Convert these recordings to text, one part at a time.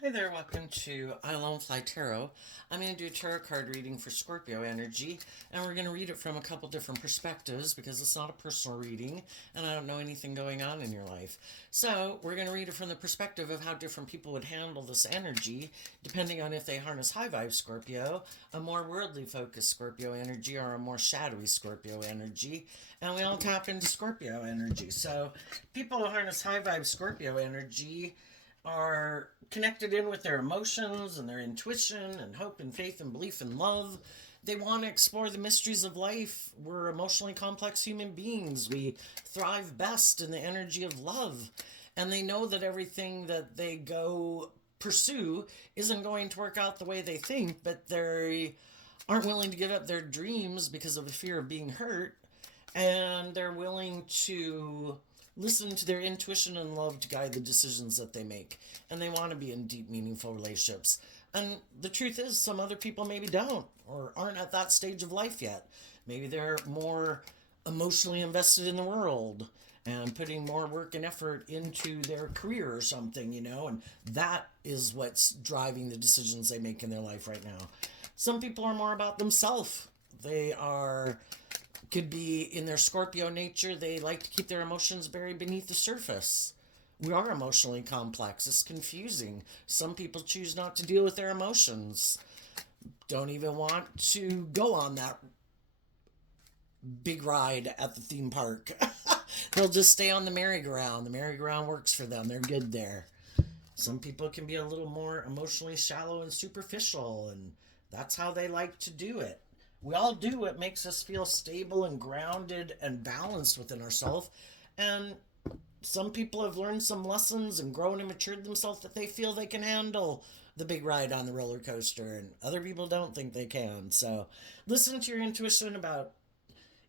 Hi there, welcome to I Alone Fly Tarot. I'm going to do a tarot card reading for Scorpio energy, and we're going to read it from a couple different perspectives because it's not a personal reading, and I don't know anything going on in your life. So, we're going to read it from the perspective of how different people would handle this energy, depending on if they harness high vibe Scorpio, a more worldly focused Scorpio energy, or a more shadowy Scorpio energy, and we all tap into Scorpio energy. So, people who harness high vibe Scorpio energy are connected in with their emotions and their intuition and hope and faith and belief and love. They want to explore the mysteries of life. We're emotionally complex human beings. We thrive best in the energy of love. And they know that everything that they go pursue isn't going to work out the way they think, but they aren't willing to give up their dreams because of the fear of being hurt. And they're willing to listen to their intuition and love to guide the decisions that they make. And they want to be in deep, meaningful relationships. And the truth is, some other people maybe don't or aren't at that stage of life yet. Maybe they're more emotionally invested in the world and putting more work and effort into their career or something, and that is what's driving the decisions they make in their life right now. Some people are more about themselves. They are could be in their Scorpio nature, they like to keep their emotions buried beneath the surface. We are emotionally complex. It's confusing. Some people choose not to deal with their emotions, don't even want to go on that big ride at the theme park. They'll just stay on the merry-go-round. The merry-go-round works for them, they're good there. Some people can be a little more emotionally shallow and superficial, and that's how they like to do it. We all do what makes us feel stable and grounded and balanced within ourselves. And some people have learned some lessons and grown and matured themselves that they feel they can handle the big ride on the roller coaster, and other people don't think they can. So listen to your intuition about,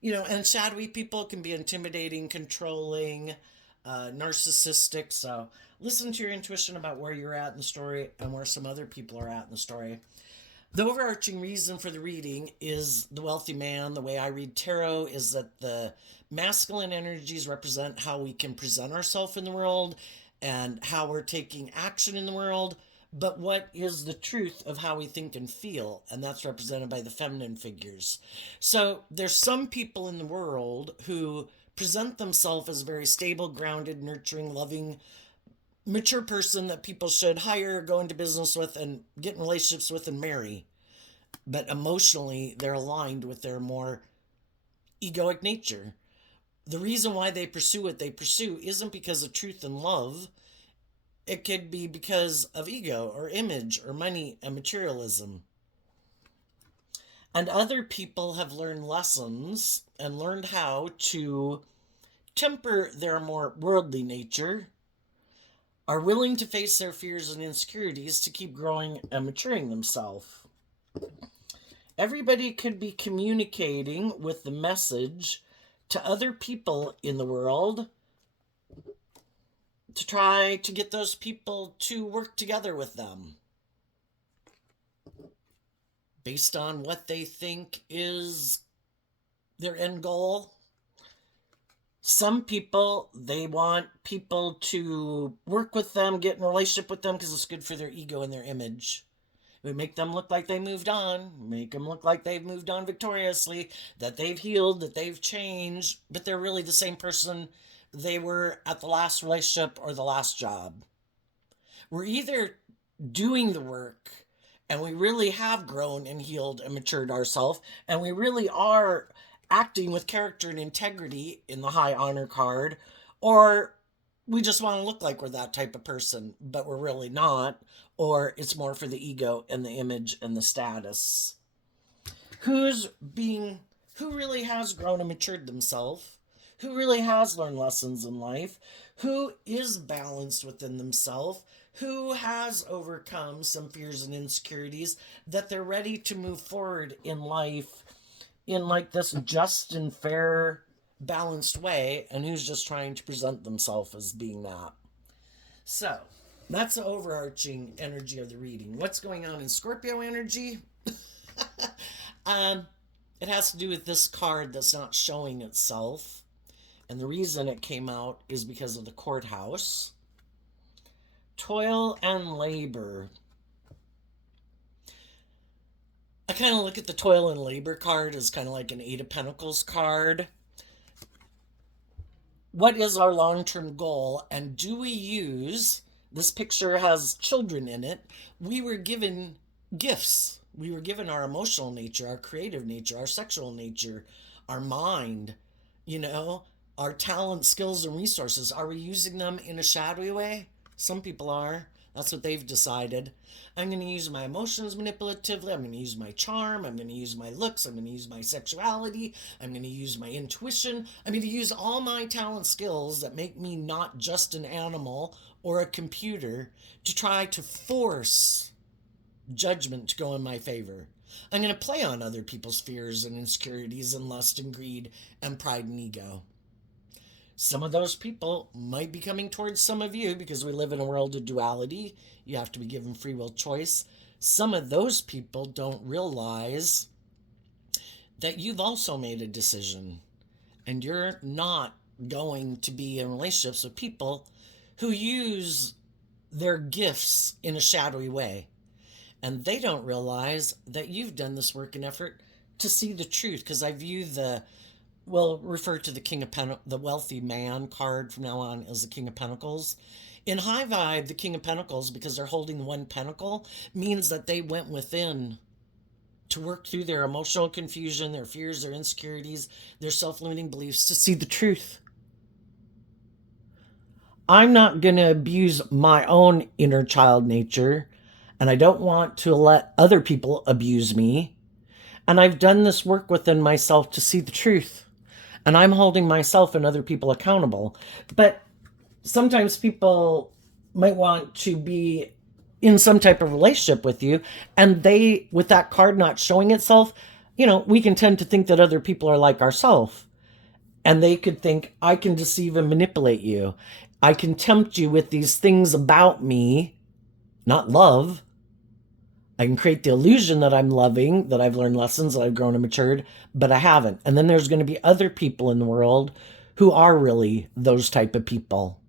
and shadowy people can be intimidating, controlling, narcissistic. So listen to your intuition about where you're at in the story and where some other people are at in the story. The overarching reason for the reading is the wealthy man. The way I read tarot is that the masculine energies represent how we can present ourselves in the world and how we're taking action in the world. But what is the truth of how we think and feel? And that's represented by the feminine figures. So there's some people in the world who present themselves as very stable, grounded, nurturing, loving, mature person that people should hire, go into business with, and get in relationships with and marry. But emotionally, they're aligned with their more egoic nature. The reason why they pursue what they pursue isn't because of truth and love. It could be because of ego or image or money and materialism. And other people have learned lessons and learned how to temper their more worldly nature, are willing to face their fears and insecurities to keep growing and maturing themselves. Everybody could be communicating with the message to other people in the world to try to get those people to work together with them based on what they think is their end goal. Some people, they want people to work with them, get in a relationship with them because it's good for their ego and their image. It would make them look like they moved on, make them look like they've moved on victoriously, that they've healed, that they've changed, but they're really the same person they were at the last relationship or the last job. We're either doing the work and we really have grown and healed and matured ourselves, and we really are acting with character and integrity in the high honor card, or we just want to look like we're that type of person, but we're really not, or it's more for the ego and the image and the status. Who really has grown and matured themselves? Who really has learned lessons in life? Who is balanced within themselves? Who has overcome some fears and insecurities that they're ready to move forward in life in like this just and fair, balanced way, and who's just trying to present themselves as being that. So, that's the overarching energy of the reading. What's going on in Scorpio energy? um, it has to do with this card that's not showing itself. And the reason it came out is because of the courthouse. Toil and labor. I kind of look at the toil and labor card as kind of like an Eight of Pentacles card. What is our long-term goal, and do we use, this picture has children in it, we were given gifts. We were given our emotional nature, our creative nature, our sexual nature, our mind, you know, our talent, skills, and resources. Are we using them in a shadowy way? Some people are. That's what they've decided. I'm going to use my emotions manipulatively. I'm going to use my charm. I'm going to use my looks. I'm going to use my sexuality. I'm going to use my intuition. I'm going to use all my talent skills that make me not just an animal or a computer to try to force judgment to go in my favor. I'm going to play on other people's fears and insecurities and lust and greed and pride and ego. Some of those people might be coming towards some of you because we live in a world of duality. You have to be given free will choice. Some of those people don't realize that you've also made a decision and you're not going to be in relationships with people who use their gifts in a shadowy way. And they don't realize that you've done this work and effort to see the truth, because I view we'll refer to the King of the wealthy man card from now on as the King of Pentacles. In high vibe, the King of Pentacles, because they're holding one pentacle, means that they went within to work through their emotional confusion, their fears, their insecurities, their self-limiting beliefs to see the truth. I'm not going to abuse my own inner child nature, and I don't want to let other people abuse me. And I've done this work within myself to see the truth. And I'm holding myself and other people accountable. But sometimes people might want to be in some type of relationship with you, and they, with that card not showing itself, you know, we can tend to think that other people are like ourselves. And they could think, I can deceive and manipulate you. I can tempt you with these things about me, not love. I can create the illusion that I'm loving, that I've learned lessons, that I've grown and matured, but I haven't. And then there's going to be other people in the world who are really those type of people.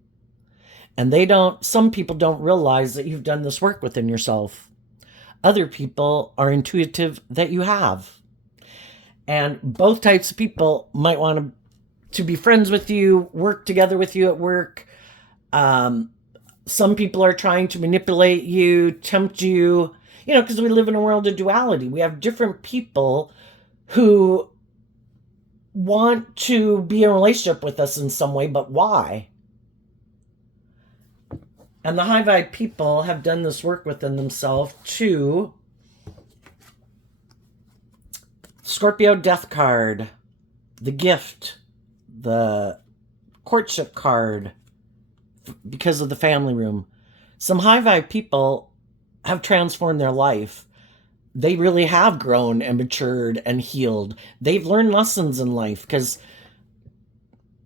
And some people don't realize that you've done this work within yourself. Other people are intuitive that you have. And both types of people might want to be friends with you, work together with you at work. Some people are trying to manipulate you, tempt you, you know, because we live in a world of duality. We have different people who want to be in a relationship with us in some way, but why? And the high vibe people have done this work within themselves to Scorpio death card, the gift, the courtship card, because of the family room. Some high vibe people have transformed their life. They really have grown and matured and healed. They've learned lessons in life, because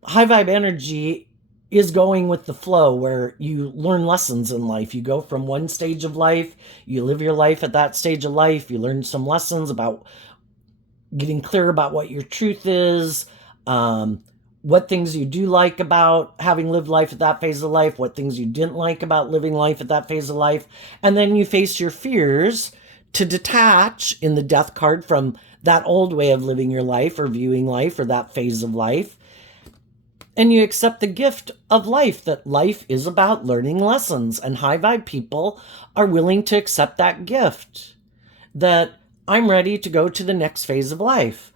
high vibe energy is going with the flow, where you learn lessons in life. You go from one stage of life, you live your life at that stage of life, you learn some lessons about getting clear about what your truth is, what things you do like about having lived life at that phase of life, what things you didn't like about living life at that phase of life. And then you face your fears to detach in the death card from that old way of living your life or viewing life or that phase of life. And you accept the gift of life, that life is about learning lessons. And high vibe people are willing to accept that gift, that I'm ready to go to the next phase of life.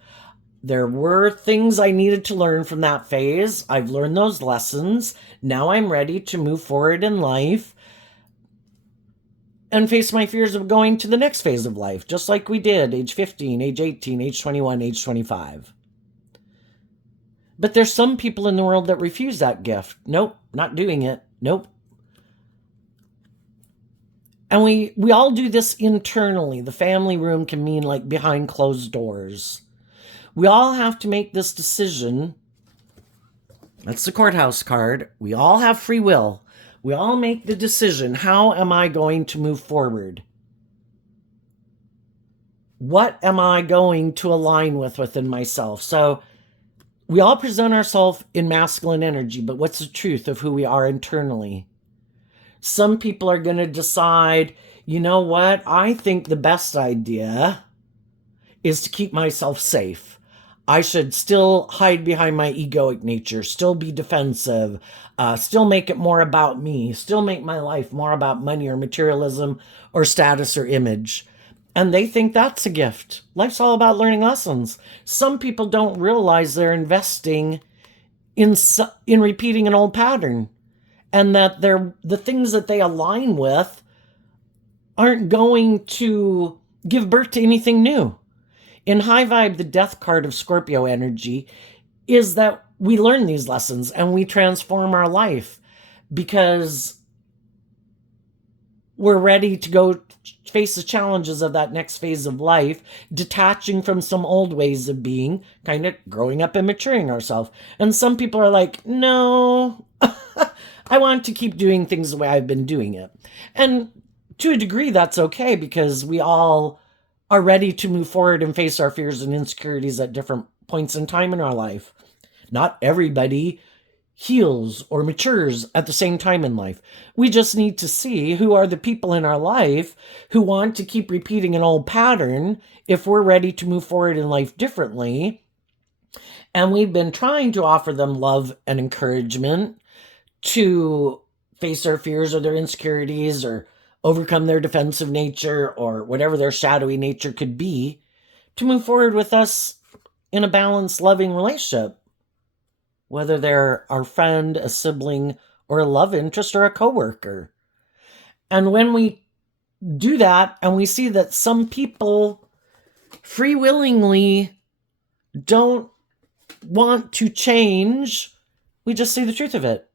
There were things I needed to learn from that phase. I've learned those lessons. Now I'm ready to move forward in life and face my fears of going to the next phase of life, just like we did, age 15, age 18, age 21, age 25. But there's some people in the world that refuse that gift. Nope, not doing it. Nope. And we all do this internally. The family room can mean like behind closed doors. We all have to make this decision. That's the courthouse card. We all have free will. We all make the decision. How am I going to move forward? What am I going to align with within myself? So we all present ourselves in masculine energy, but what's the truth of who we are internally? Some people are going to decide, you know what? I think the best idea is to keep myself safe. I should still hide behind my egoic nature, still be defensive, still make it more about me, still make my life more about money or materialism or status or image. And they think that's a gift. Life's all about learning lessons. Some people don't realize they're investing in repeating an old pattern, and that the things that they align with aren't going to give birth to anything new. In High Vibe, the death card of Scorpio energy is that we learn these lessons and we transform our life because we're ready to go face the challenges of that next phase of life, detaching from some old ways of being, kind of growing up and maturing ourselves. And some people are like, no, I want to keep doing things the way I've been doing it. And to a degree, that's okay because we all are ready to move forward and face our fears and insecurities at different points in time in our life. Not everybody heals or matures at the same time in life. We just need to see who are the people in our life who want to keep repeating an old pattern if we're ready to move forward in life differently. And we've been trying to offer them love and encouragement to face their fears or their insecurities or overcome their defensive nature or whatever their shadowy nature could be to move forward with us in a balanced, loving relationship, whether they're our friend, a sibling, or a love interest or a coworker. And when we do that and we see that some people free willingly don't want to change, we just see the truth of it.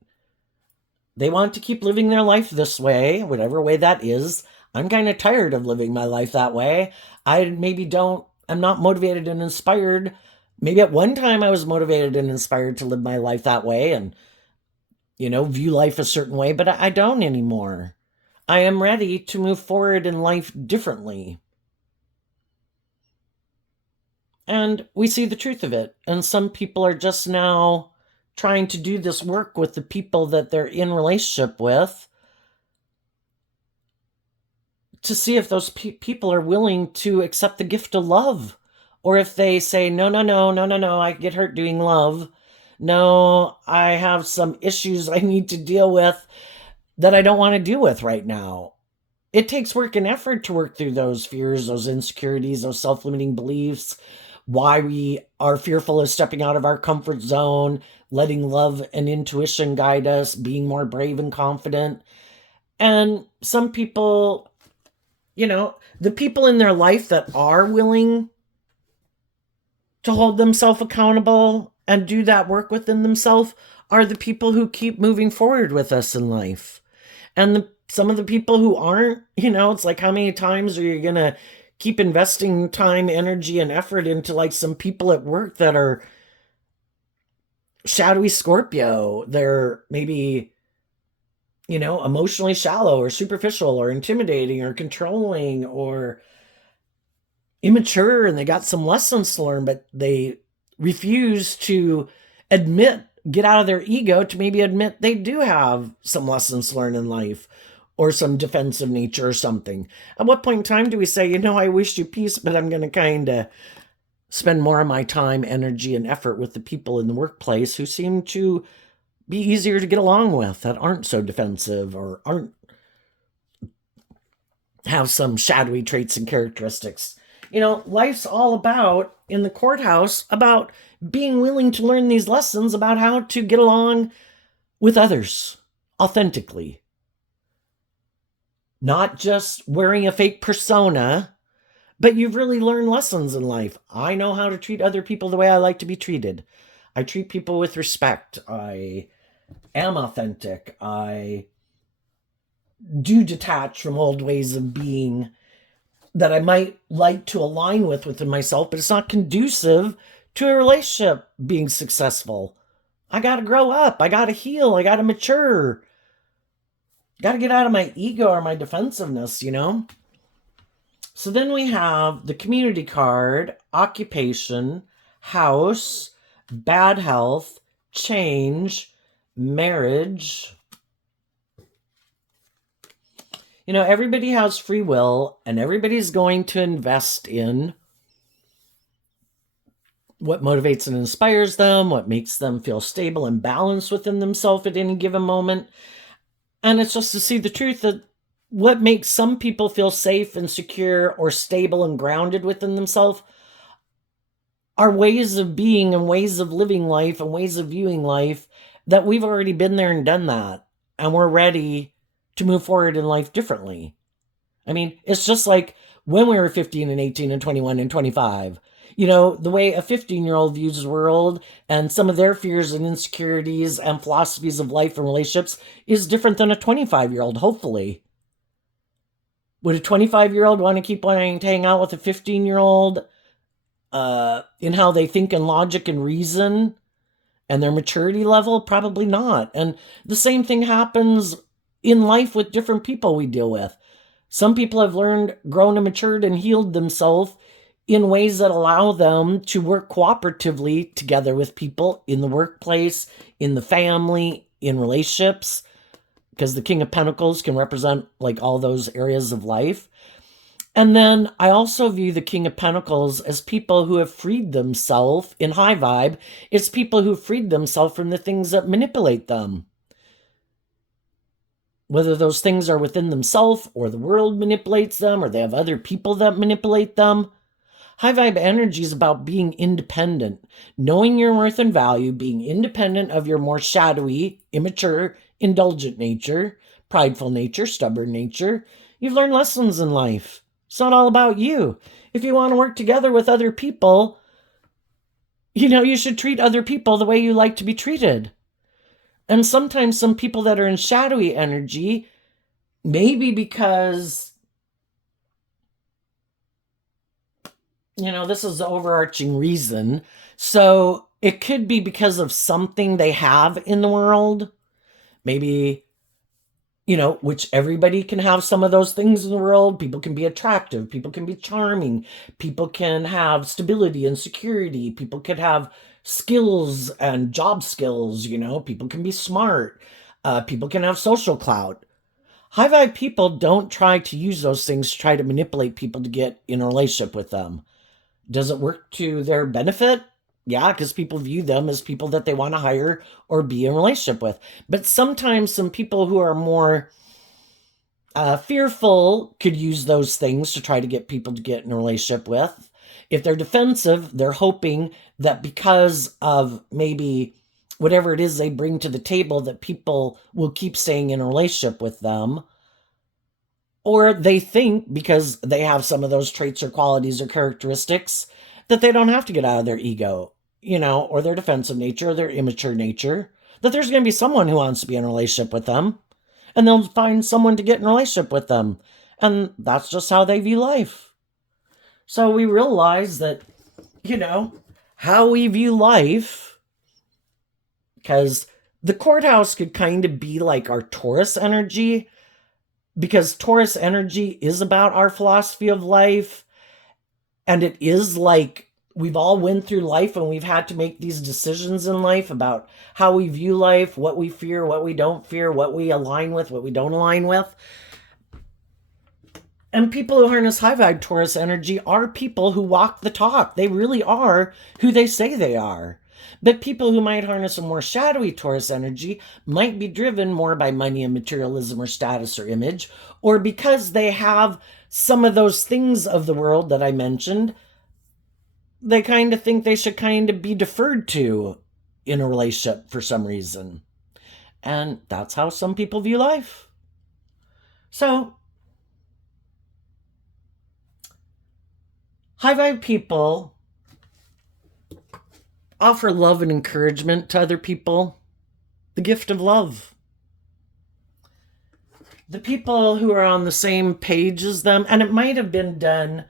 They want to keep living their life this way, whatever way that is. I'm kind of tired of living my life that way. I'm not motivated and inspired. Maybe at one time I was motivated and inspired to live my life that way and, view life a certain way, but I don't anymore. I am ready to move forward in life differently. And we see the truth of it. And some people are just now trying to do this work with the people that they're in relationship with to see if those people are willing to accept the gift of love, or if they say, no, no, no, no, no, no, I get hurt doing love. No, I have some issues I need to deal with that I don't want to deal with right now. It takes work and effort to work through those fears, those insecurities, those self-limiting beliefs, why we are fearful of stepping out of our comfort zone, letting love and intuition guide us, being more brave and confident. And some people, the people in their life that are willing to hold themselves accountable and do that work within themselves are the people who keep moving forward with us in life. And some of the people who aren't, it's like, how many times are you going to keep investing time, energy, and effort into like some people at work that are shadowy Scorpio? They're maybe, emotionally shallow or superficial or intimidating or controlling or immature, and they got some lessons to learn, but they refuse to get out of their ego to maybe admit they do have some lessons to learn in life or some defensive nature or something. At what point in time do we say, I wish you peace, but I'm going to kind of spend more of my time, energy, and effort with the people in the workplace who seem to be easier to get along with, that aren't so defensive or have some shadowy traits and characteristics. Life's all about, in the courthouse, about being willing to learn these lessons about how to get along with others authentically. Not just wearing a fake persona, but you've really learned lessons in life. I know how to treat other people the way I like to be treated. I treat people with respect. I am authentic. I do detach from old ways of being that I might like to align with within myself, but it's not conducive to a relationship being successful. I got to grow up. I got to heal. I got to mature. Got to get out of my ego or my defensiveness, So then we have the community card, occupation, house, bad health, change, marriage, Everybody has free will, and everybody's going to invest in what motivates and inspires them, what makes them feel stable and balanced within themselves at any given moment. And it's just to see the truth that what makes some people feel safe and secure or stable and grounded within themselves are ways of being and ways of living life and ways of viewing life that we've already been there and done that. And we're ready to move forward in life differently. I mean, it's just like when we were 15 and 18 and 21 and 25. The way a 15-year-old views the world and some of their fears and insecurities and philosophies of life and relationships is different than a 25-year-old, hopefully. Would a 25-year-old want to keep wanting to hang out with a 15-year-old in how they think and logic and reason and their maturity level? Probably not. And the same thing happens in life with different people we deal with. Some people have learned, grown and matured and healed themselves in ways that allow them to work cooperatively together with people in the workplace, in the family, in relationships, because the King of Pentacles can represent like all those areas of life. And then I also view the King of Pentacles as people who have freed themselves in high vibe. It's people who freed themselves from the things that manipulate them. Whether those things are within themselves or the world manipulates them or they have other people that manipulate them. High vibe energy is about being independent, knowing your worth and value, being independent of your more shadowy, immature, indulgent nature, prideful nature, stubborn nature. You've learned lessons in life. It's not all about you. If you want to work together with other people, you should treat other people the way you like to be treated. And sometimes some people that are in shadowy energy, maybe because, this is the overarching reason. So it could be because of something they have in the world. Maybe, which everybody can have some of those things in the world. People can be attractive. People can be charming. People can have stability and security. People could have skills and job skills. People can be smart. People can have social clout. High vibe people don't try to use those things to try to manipulate people to get in a relationship with them. Does it work to their benefit? Yeah, because people view them as people that they want to hire or be in a relationship with. But sometimes some people who are more fearful could use those things to try to get people to get in a relationship with. If they're defensive, they're hoping that because of maybe whatever it is they bring to the table that people will keep staying in a relationship with them. Or they think because they have some of those traits or qualities or characteristics that they don't have to get out of their ego, or their defensive nature or their immature nature, that there's going to be someone who wants to be in a relationship with them, and they'll find someone to get in a relationship with them. And that's just how they view life. So we realize that, how we view life, because the courthouse could kind of be like our Taurus energy, because Taurus energy is about our philosophy of life. And it is like we've all went through life and we've had to make these decisions in life about how we view life, what we fear, what we don't fear, what we align with, what we don't align with. And people who harness high vibe Taurus energy are people who walk the talk. They really are who they say they are. But people who might harness a more shadowy Taurus energy might be driven more by money and materialism or status or image, or because they have some of those things of the world that I mentioned, they kind of think they should kind of be deferred to in a relationship for some reason. And that's how some people view life. So, high vibe people offer love and encouragement to other people, the gift of love. The people who are on the same page as them, and it might have been done,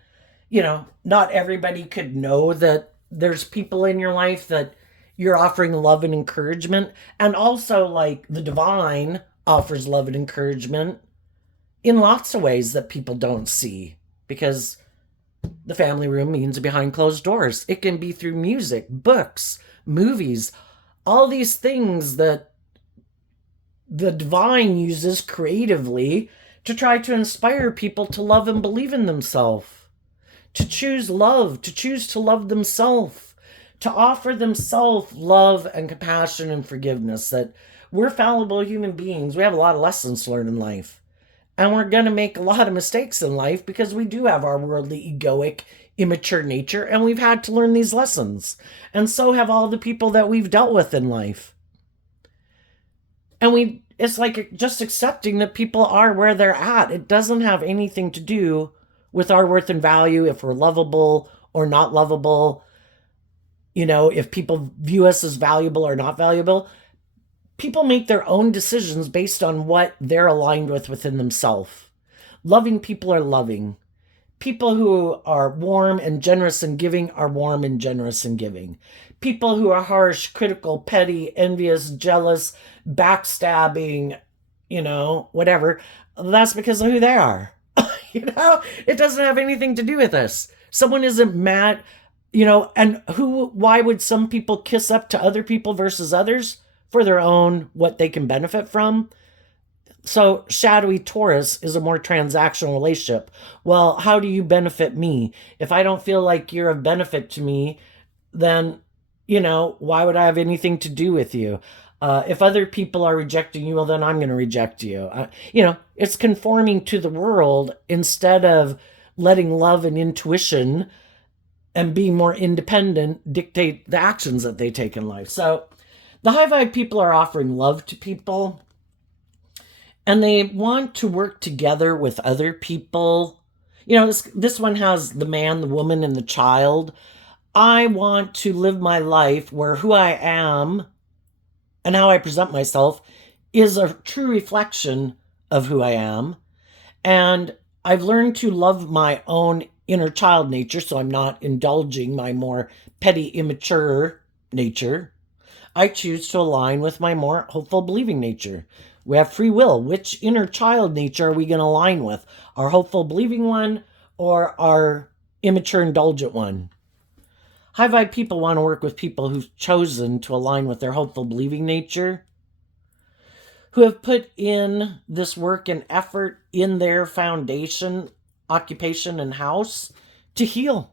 not everybody could know that there's people in your life that you're offering love and encouragement. And also, like, the divine offers love and encouragement in lots of ways that people don't see, because the family room means behind closed doors. It can be through music, books, movies, all these things that the divine uses creatively to try to inspire people to love and believe in themselves, to choose love, to choose to love themselves, to offer themselves love and compassion and forgiveness. That we're fallible human beings. We have a lot of lessons to learn in life. And we're going to make a lot of mistakes in life because we do have our worldly, egoic, immature nature, and we've had to learn these lessons. And so have all the people that we've dealt with in life. And it's like just accepting that people are where they're at. It doesn't have anything to do with our worth and value, if we're lovable or not lovable, if people view us as valuable or not valuable. People make their own decisions based on what they're aligned with within themselves. Loving people are loving. People who are warm and generous and giving are warm and generous and giving. People who are harsh, critical, petty, envious, jealous, backstabbing, whatever, that's because of who they are. It doesn't have anything to do with us. Someone isn't mad, and why would some people kiss up to other people versus others? For their own, what they can benefit from. So shadowy Taurus is a more transactional relationship. Well, how do you benefit me? If I don't feel like you're of benefit to me, then, why would I have anything to do with you? If other people are rejecting you, well, then I'm going to reject you. It's conforming to the world instead of letting love and intuition and being more independent dictate the actions that they take in life. So the high vibe people are offering love to people, and they want to work together with other people. This one has the man, the woman, and the child. I want to live my life where who I am and how I present myself is a true reflection of who I am. And I've learned to love my own inner child nature, so I'm not indulging my more petty, immature nature. I choose to align with my more hopeful, believing nature. We have free will. Which inner child nature are we going to align with? Our hopeful, believing one or our immature, indulgent one? High vibe people want to work with people who've chosen to align with their hopeful, believing nature, who have put in this work and effort in their foundation, occupation, and house to heal,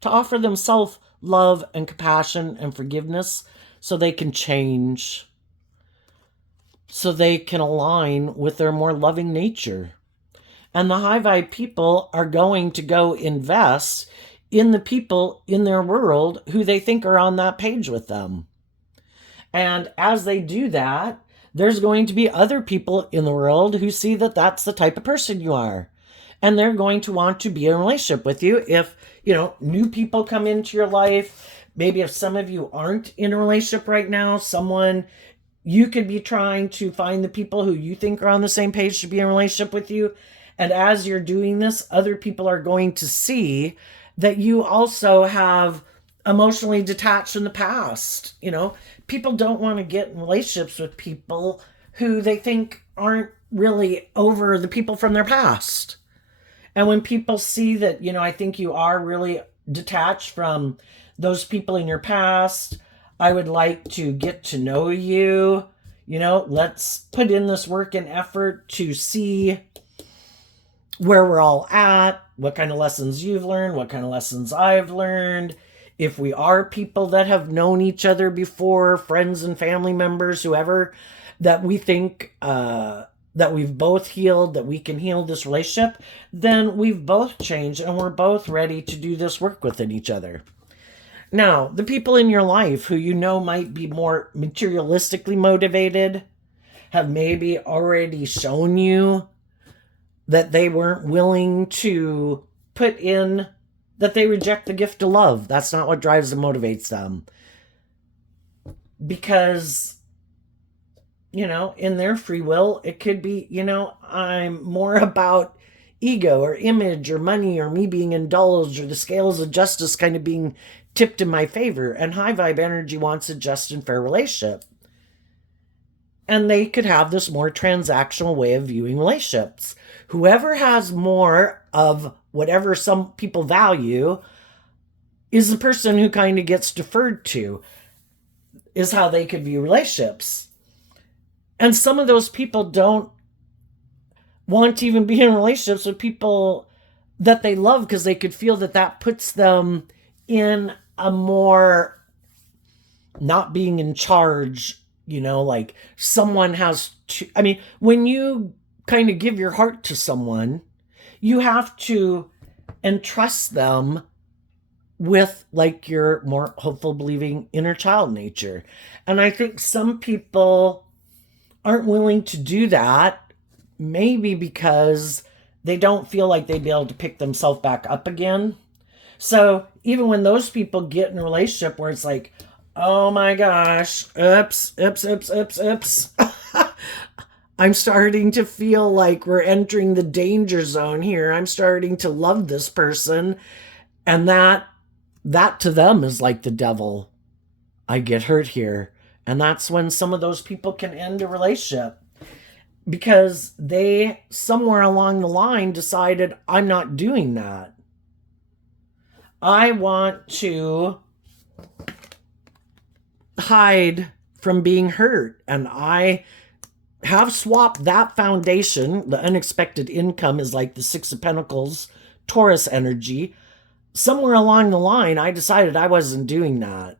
to offer themselves love and compassion and forgiveness so they can change, so they can align with their more loving nature. And the high vibe people are going to go invest in the people in their world who they think are on that page with them. And as they do that, there's going to be other people in the world who see that that's the type of person you are. And they're going to want to be in a relationship with you if, new people come into your life. Maybe if some of you aren't in a relationship right now, you could be trying to find the people who you think are on the same page to be in a relationship with you. And as you're doing this, other people are going to see that you also have emotionally detached in the past. People don't want to get in relationships with people who they think aren't really over the people from their past. And when people see that, I think you are really detached from those people in your past, I would like to get to know you. Let's put in this work and effort to see where we're all at, what kind of lessons you've learned, what kind of lessons I've learned. If we are people that have known each other before, friends and family members, whoever, that we think that we've both healed, that we can heal this relationship, then we've both changed and we're both ready to do this work within each other. Now, the people in your life who might be more materialistically motivated have maybe already shown you that they weren't willing to put in, that they reject the gift of love. That's not what drives and motivates them. Because, in their free will, it could be, I'm more about ego or image or money or me being indulged or the scales of justice kind of being tipped in my favor. And high vibe energy wants a just and fair relationship. And they could have this more transactional way of viewing relationships. Whoever has more of whatever some people value is the person who kind of gets deferred to, is how they could view relationships. And some of those people don't want to even be in relationships with people that they love because they could feel that that puts them in a more not being in charge, like someone has to. I mean, when you kind of give your heart to someone, you have to entrust them with like your more hopeful, believing inner child nature. And I think some people aren't willing to do that, maybe because they don't feel like they'd be able to pick themselves back up again. So even when those people get in a relationship where it's like, oh my gosh, oops, oops, oops, oops, oops. I'm starting to feel like we're entering the danger zone here. I'm starting to love this person. And that to them is like the devil. I get hurt here. And that's when some of those people can end a relationship because they, somewhere along the line, decided, I'm not doing that. I want to hide from being hurt. And I have swapped that foundation. The unexpected income is like the Six of Pentacles, Taurus energy. Somewhere along the line, I decided I wasn't doing that.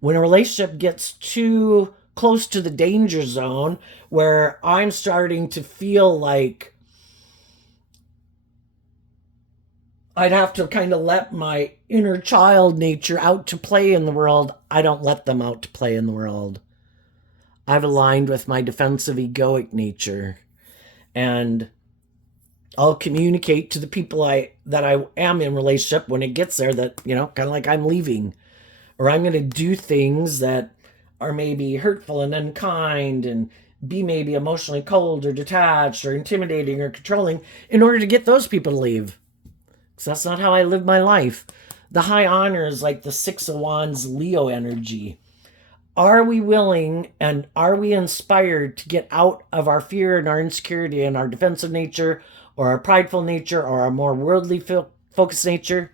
When a relationship gets too close to the danger zone, where I'm starting to feel like I'd have to kind of let my inner child nature out to play in the world, I don't let them out to play in the world. I've aligned with my defensive egoic nature, and I'll communicate to the people that I am in relationship when it gets there that, kind of like I'm leaving, or I'm going to do things that are maybe hurtful and unkind and be maybe emotionally cold or detached or intimidating or controlling in order to get those people to leave. Because that's not how I live my life. The high honor is like the Six of Wands Leo energy. Are we willing and are we inspired to get out of our fear and our insecurity and our defensive nature or our prideful nature or our more worldly focused nature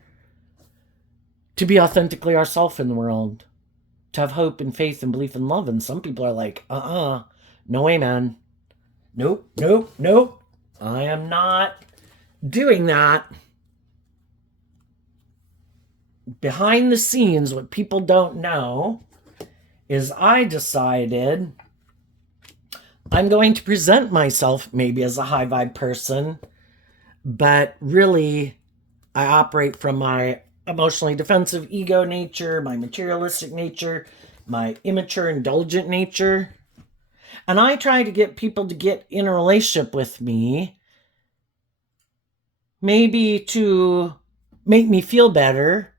to be authentically ourselves in the world, to have hope and faith and belief and love? And some people are like, no way, man. Nope, nope, nope. I am not doing that. Behind the scenes, what people don't know is I decided I'm going to present myself maybe as a high vibe person, but really I operate from my emotionally defensive ego nature, my materialistic nature, my immature indulgent nature. And I try to get people to get in a relationship with me, maybe to make me feel better,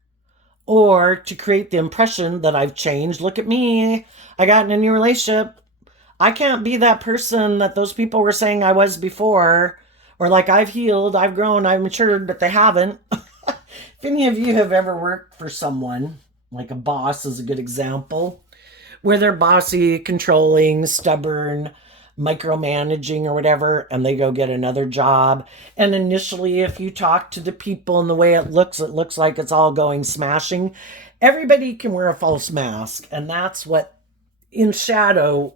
or to create the impression that I've changed. Look at me. I got in a new relationship. I can't be that person that those people were saying I was before. Or like I've healed, I've grown, I've matured, but they haven't. If any of you have ever worked for someone, like a boss is a good example, where they're bossy, controlling, stubborn, micromanaging or whatever, and they go get another job. And initially, if you talk to the people and the way it looks like it's all going smashing. Everybody can wear a false mask. And that's what, in shadow,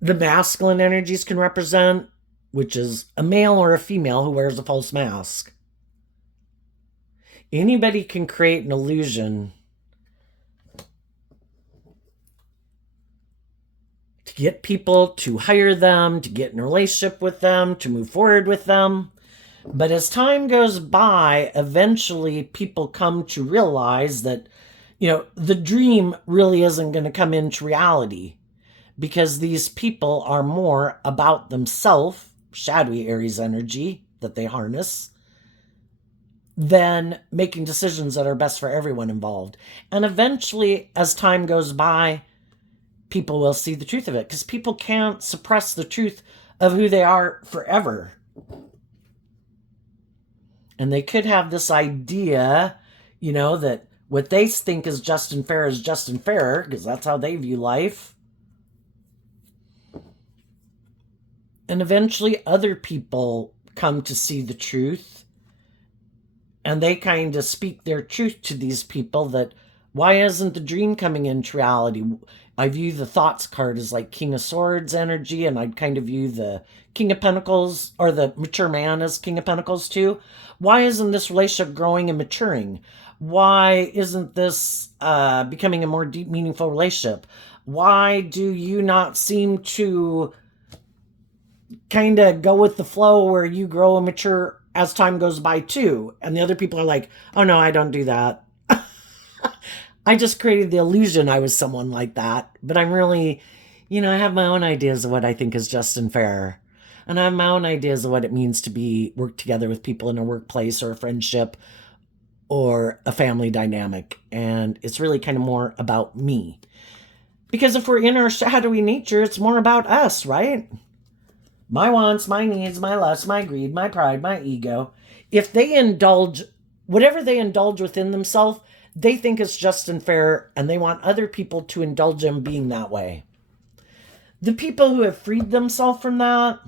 the masculine energies can represent, which is a male or a female who wears a false mask. Anybody can create an illusion to get people to hire them, to get in a relationship with them, to move forward with them. But as time goes by, eventually people come to realize that, the dream really isn't going to come into reality, because these people are more about themselves, shadowy Aries energy that they harness, than making decisions that are best for everyone involved. And eventually, as time goes by, people will see the truth of it, because people can't suppress the truth of who they are forever. And they could have this idea, that what they think is just and fair is just and fair, because that's how they view life. And eventually other people come to see the truth, and they kind of speak their truth to these people that Why isn't the dream coming into reality? I view the thoughts card as like King of Swords energy, and I'd kind of view the King of Pentacles or the mature man as King of Pentacles too. Why isn't this relationship growing and maturing? Why isn't this becoming a more deep, meaningful relationship? Why do you not seem to kind of go with the flow where you grow and mature as time goes by too? And the other people are like, oh no, I don't do that. I just created the illusion I was someone like that. But I'm really, I have my own ideas of what I think is just and fair. And I have my own ideas of what it means to work together with people in a workplace or a friendship or a family dynamic. And it's really kind of more about me. Because if we're in our shadowy nature, it's more about us, right? My wants, my needs, my lusts, my greed, my pride, my ego. If they indulge, whatever they indulge within themselves, they think it's just and fair, and they want other people to indulge them being that way. The people who have freed themselves from that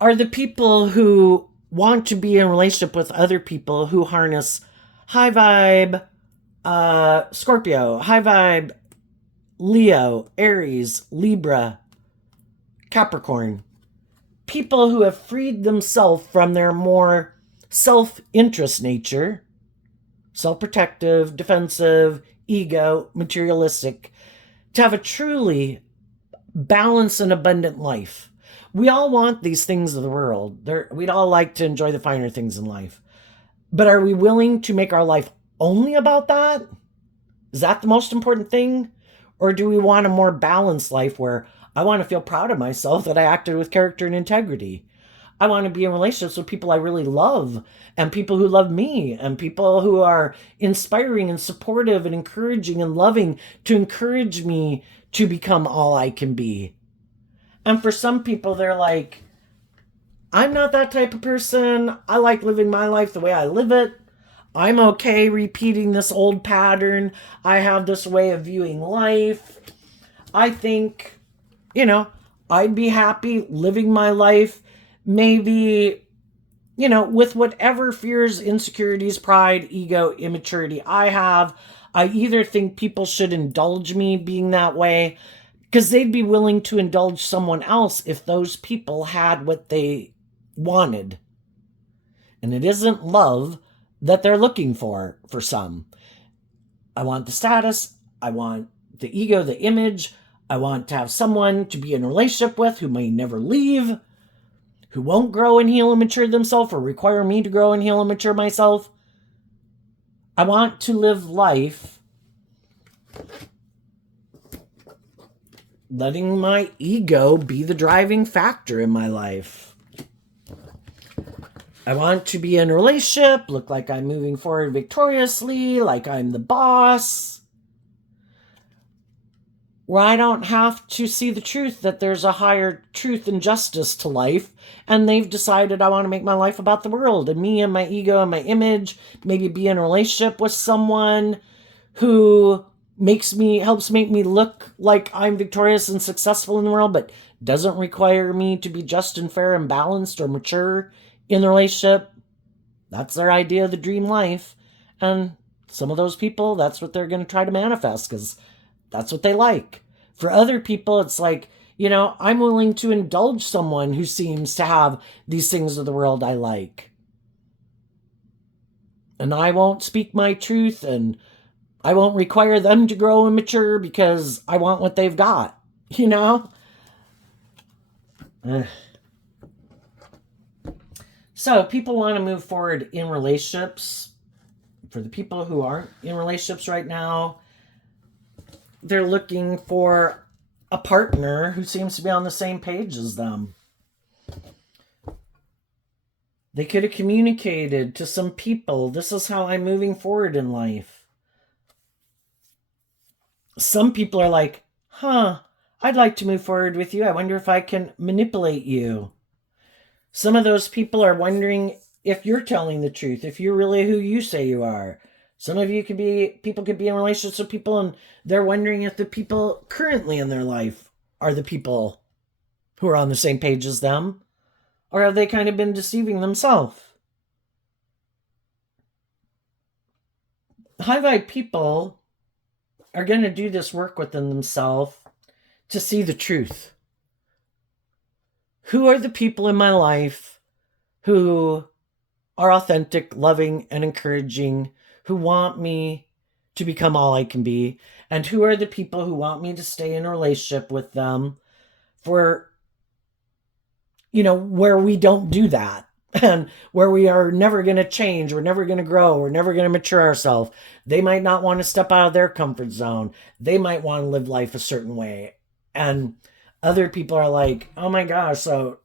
are the people who want to be in a relationship with other people who harness high vibe Scorpio, high vibe Leo, Aries, Libra, Capricorn. People who have freed themselves from their more self-interest nature, self-protective, defensive, ego, materialistic, to have a truly balanced and abundant life. We all want these things of the world. We'd all like to enjoy the finer things in life. But are we willing to make our life only about that? Is that the most important thing? Or do we want a more balanced life where I want to feel proud of myself that I acted with character and integrity? I want to be in relationships with people I really love, and people who love me, and people who are inspiring and supportive and encouraging and loving to encourage me to become all I can be. And for some people, they're like, I'm not that type of person. I like living my life the way I live it. I'm okay repeating this old pattern. I have this way of viewing life. I think, I'd be happy living my life, maybe, with whatever fears, insecurities, pride, ego, immaturity I have. I either think people should indulge me being that way because they'd be willing to indulge someone else if those people had what they wanted. And it isn't love that they're looking for some. I want the status. I want the ego, the image. I want to have someone to be in a relationship with who may never leave, who won't grow and heal and mature themselves or require me to grow and heal and mature myself. I want to live life letting my ego be the driving factor in my life. I want to be in a relationship, look like I'm moving forward victoriously, like I'm the boss, where I don't have to see the truth that there's a higher truth and justice to life, and they've decided I want to make my life about the world and me and my ego and my image, maybe be in a relationship with someone who helps make me look like I'm victorious and successful in the world, but doesn't require me to be just and fair and balanced or mature in the relationship. That's their idea of the dream life. And some of those people, that's what they're going to try to manifest because that's what they like. For other people, it's like, I'm willing to indulge someone who seems to have these things of the world I like. And I won't speak my truth, and I won't require them to grow and mature because I want what they've got, So people want to move forward in relationships. For the people who aren't in relationships right now, they're looking for a partner who seems to be on the same page as them. They could have communicated to some people, this is how I'm moving forward in life. Some people are like, I'd like to move forward with you. I wonder if I can manipulate you. Some of those people are wondering if you're telling the truth, if you're really who you say you are. Some of you people could be in relationships with people and they're wondering if the people currently in their life are the people who are on the same page as them, or have they kind of been deceiving themselves? high vibe people are going to do this work within themselves to see the truth. Who are the people in my life who are authentic, loving, and encouraging, who want me to become all I can be? And who are the people who want me to stay in a relationship with them for, where we don't do that? And where we are never going to change, we're never going to grow, we're never going to mature ourselves. They might not want to step out of their comfort zone. They might want to live life a certain way. And other people are like, oh my gosh, so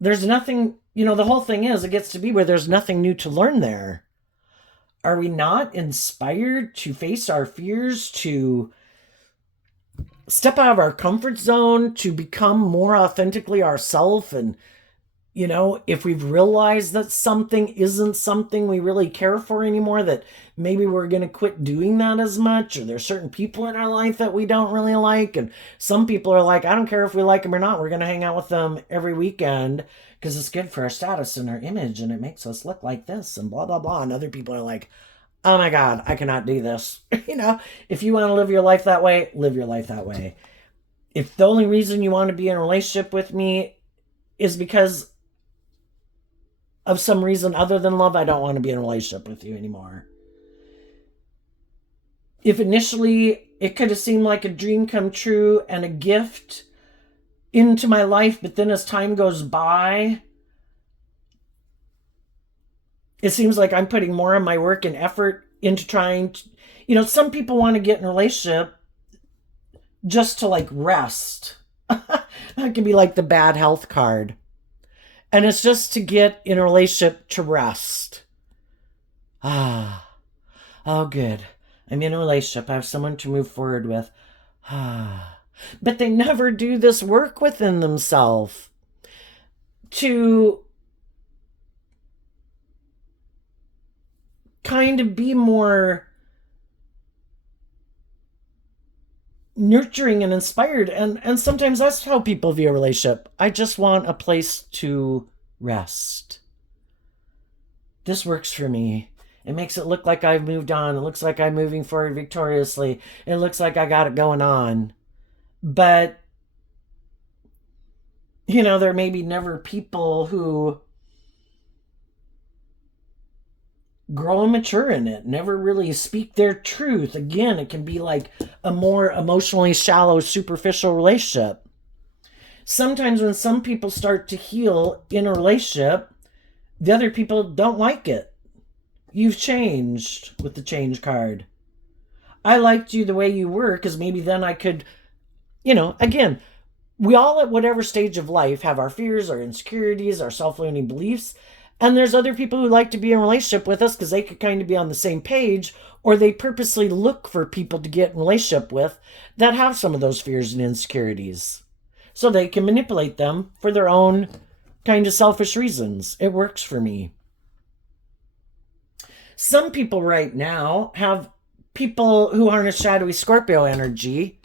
there's nothing, the whole thing is, it gets to be where there's nothing new to learn there. Are we not inspired to face our fears, to step out of our comfort zone, to become more authentically ourselves? And, if we've realized that something isn't something we really care for anymore, that maybe we're going to quit doing that as much, or there's certain people in our life that we don't really like. And some people are like, I don't care if we like them or not, we're going to hang out with them every weekend because it's good for our status and our image and it makes us look like this and blah, blah, blah. And other people are like, oh my God, I cannot do this. If you want to live your life that way, live your life that way. If the only reason you want to be in a relationship with me is because of some reason other than love, I don't want to be in a relationship with you anymore. If initially it could have seemed like a dream come true and a gift into my life, but then as time goes by, it seems like I'm putting more of my work and effort into trying to, some people want to get in a relationship just to like rest. That can be like the bad health card. And it's just to get in a relationship to rest. Oh, good. I'm in a relationship. I have someone to move forward with. But they never do this work within themselves to kind of be more nurturing and inspired. And sometimes that's how people view a relationship. I just want a place to rest. This works for me. It makes it look like I've moved on. It looks like I'm moving forward victoriously. It looks like I got it going on. But, there may be never people who grow and mature in it, never really speak their truth. Again, it can be like a more emotionally shallow, superficial relationship. Sometimes when some people start to heal in a relationship, the other people don't like it. You've changed with the change card. I liked you the way you were because maybe then I could, again, we all at whatever stage of life have our fears, our insecurities, our self-limiting beliefs. And there's other people who like to be in a relationship with us because they could kind of be on the same page, or they purposely look for people to get in a relationship with that have some of those fears and insecurities. So they can manipulate them for their own kind of selfish reasons. It works for me. Some people right now have people who aren't a shadowy Scorpio energy,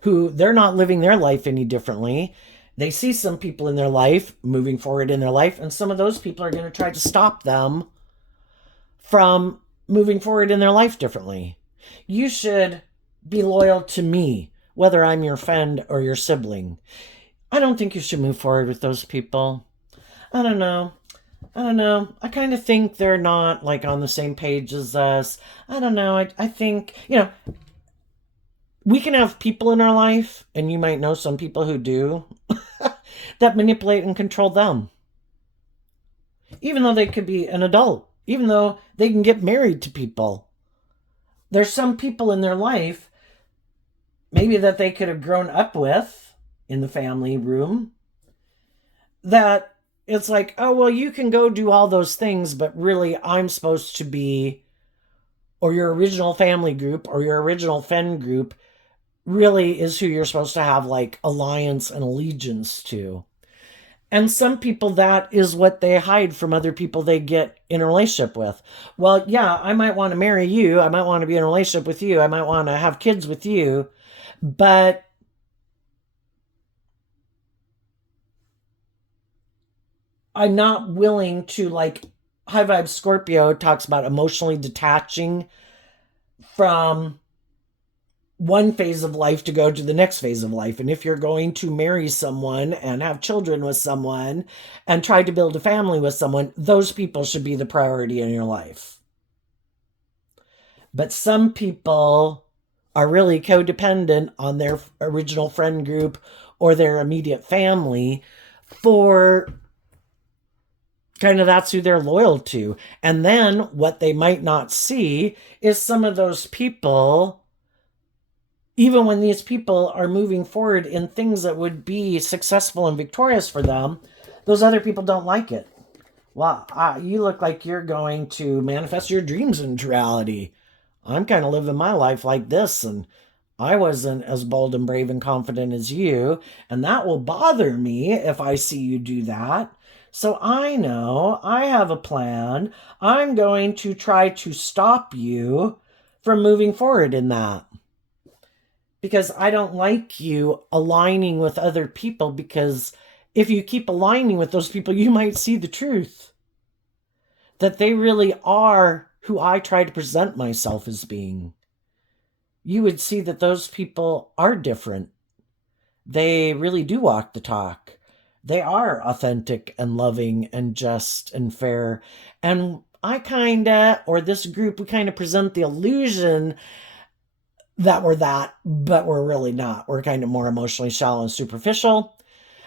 who they're not living their life any differently. They see some people in their life moving forward in their life, and some of those people are going to try to stop them from moving forward in their life differently. You should be loyal to me, whether I'm your friend or your sibling. I don't think you should move forward with those people. I don't know. I kind of think they're not like on the same page as us. I don't know. I think, we can have people in our life, and you might know some people who do, that manipulate and control them. Even though they could be an adult, even though they can get married to people. There's some people in their life, maybe that they could have grown up with in the family room, that it's like, oh, well, you can go do all those things, but really I'm supposed to be, or your original family group or your original friend group really is who you're supposed to have like alliance and allegiance to. And some people, that is what they hide from other people they get in a relationship with. Well, yeah, I might want to marry you. I might want to be in a relationship with you. I might want to have kids with you. But I'm not willing to like High Vibe Scorpio talks about emotionally detaching from one phase of life to go to the next phase of life. And if you're going to marry someone and have children with someone and try to build a family with someone, those people should be the priority in your life. But some people are really codependent on their original friend group or their immediate family for kind of that's who they're loyal to. And then what they might not see is some of those people, even when these people are moving forward in things that would be successful and victorious for them, those other people don't like it. Well, you look like you're going to manifest your dreams into reality. I'm kind of living my life like this, and I wasn't as bold and brave and confident as you, and that will bother me if I see you do that. So I know I have a plan. I'm going to try to stop you from moving forward in that. Because I don't like you aligning with other people, because if you keep aligning with those people, you might see the truth. That they really are who I try to present myself as being. You would see that those people are different. They really do walk the talk. They are authentic and loving and just and fair. And this group, we kind of present the illusion that we're that, but we're really not. We're kind of more emotionally shallow and superficial.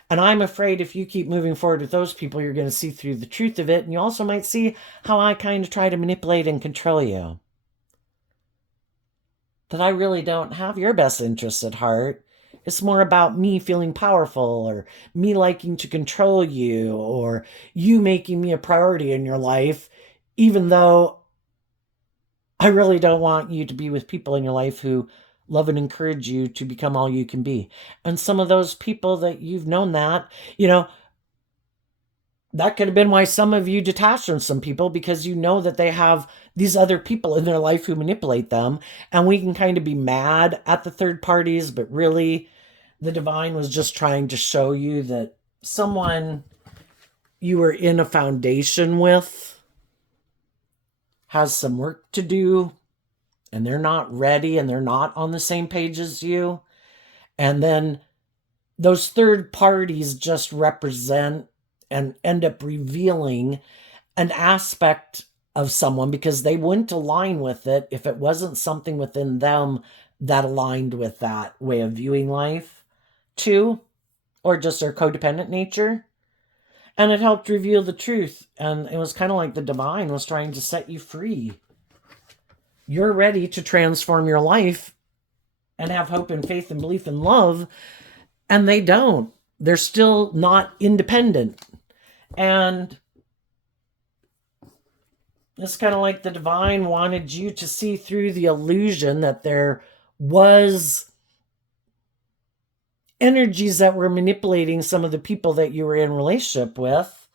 And I'm afraid if you keep moving forward with those people, you're going to see through the truth of it. And you also might see how I kind of try to manipulate and control you. That I really don't have your best interests at heart. It's more about me feeling powerful, or me liking to control you, or you making me a priority in your life, even though I really don't want you to be with people in your life who love and encourage you to become all you can be. And some of those people that you've known that could have been why some of you detached from some people, because you know that they have these other people in their life who manipulate them. And we can kind of be mad at the third parties, but really the divine was just trying to show you that someone you were in a foundation with has some work to do, and they're not ready, and they're not on the same page as you. And then those third parties just represent and end up revealing an aspect of someone, because they wouldn't align with it if it wasn't something within them that aligned with that way of viewing life too, or just their codependent nature. And it helped reveal the truth. And it was kind of like the divine was trying to set you free. You're ready to transform your life and have hope and faith and belief and love. And they don't. They're still not independent. And it's kind of like the divine wanted you to see through the illusion that there was energies that were manipulating some of the people that you were in relationship with.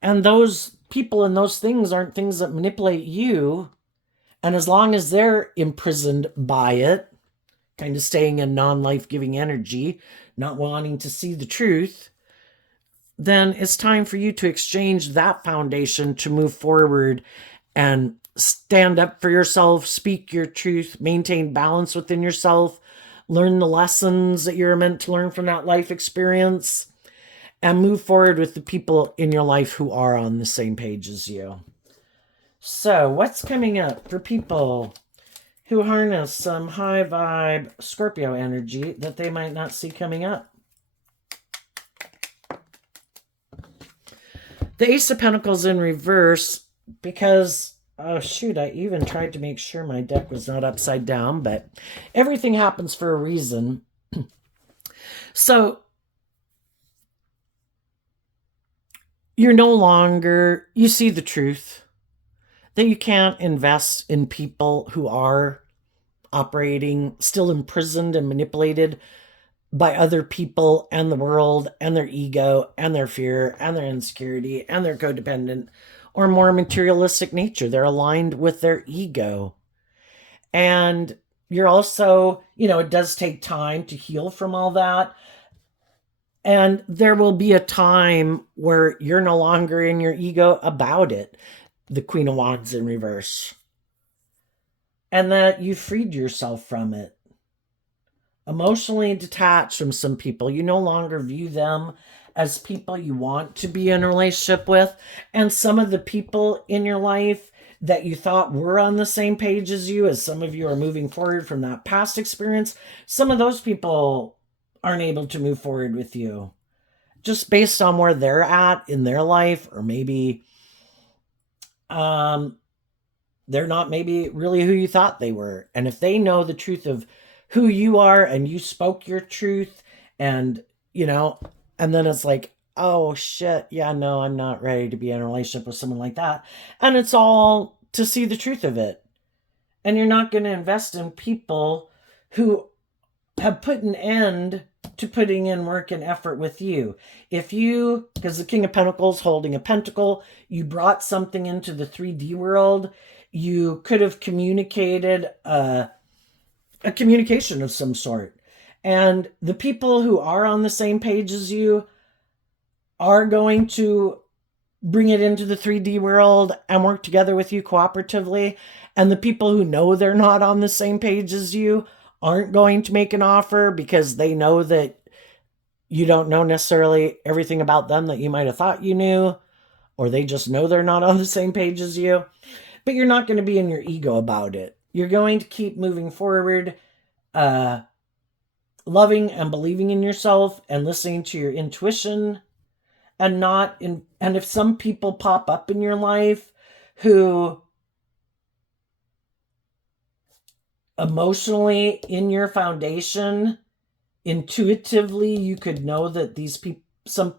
And those people and those things aren't things that manipulate you. And as long as they're imprisoned by it, kind of staying in non-life-giving energy, not wanting to see the truth, then it's time for you to exchange that foundation to move forward and stand up for yourself, speak your truth, maintain balance within yourself, learn the lessons that you're meant to learn from that life experience, and move forward with the people in your life who are on the same page as you. So, what's coming up for people who harness some high vibe Scorpio energy that they might not see coming up? The Ace of Pentacles in reverse, because, oh shoot, I even tried to make sure my deck was not upside down, but everything happens for a reason. So, you see the truth, that you can't invest in people who are operating, still imprisoned and manipulated by other people and the world and their ego and their fear and their insecurity and their codependent or more materialistic nature. They're aligned with their ego. And you're also, it does take time to heal from all that. And there will be a time where you're no longer in your ego about it, the Queen of Wands in reverse, and that you freed yourself from it. Emotionally detached from some people. You no longer view them as people you want to be in a relationship with. And some of the people in your life that you thought were on the same page as you, as some of you are moving forward from that past experience, some of those people aren't able to move forward with you just based on where they're at in their life, or maybe they're not maybe really who you thought they were. And if they know the truth of who you are and you spoke your truth, and and then it's like, oh shit, yeah, no, I'm not ready to be in a relationship with someone like that. And it's all to see the truth of it. And you're not going to invest in people who have put an end to putting in work and effort with you. Because the King of Pentacles holding a pentacle, you brought something into the 3D world, you could have communicated a communication of some sort. And the people who are on the same page as you are going to bring it into the 3D world and work together with you cooperatively. And the people who know they're not on the same page as you aren't going to make an offer because they know that you don't know necessarily everything about them that you might have thought you knew, or they just know they're not on the same page as you. But you're not going to be in your ego about it. You're going to keep moving forward, loving and believing in yourself and listening to your intuition, and if some people pop up in your life who emotionally in your foundation, intuitively you could know that these people,